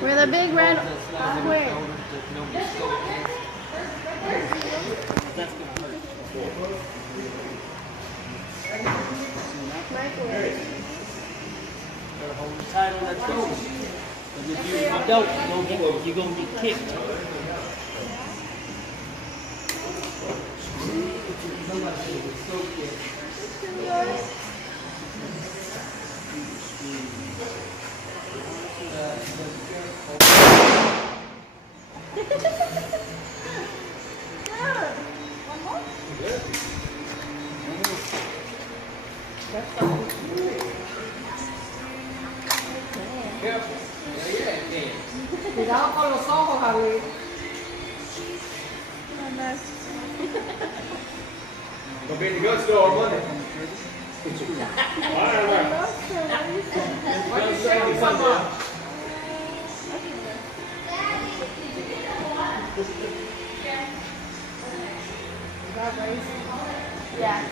Where the big red square. Microwave. Hold it tight on that toe. Because if you don't, you're going to get kicked. Cuidado con los ojos, Javi. Gonna be in the gun store on Monday. All right. What you shaking so much? Is that racing? Yeah.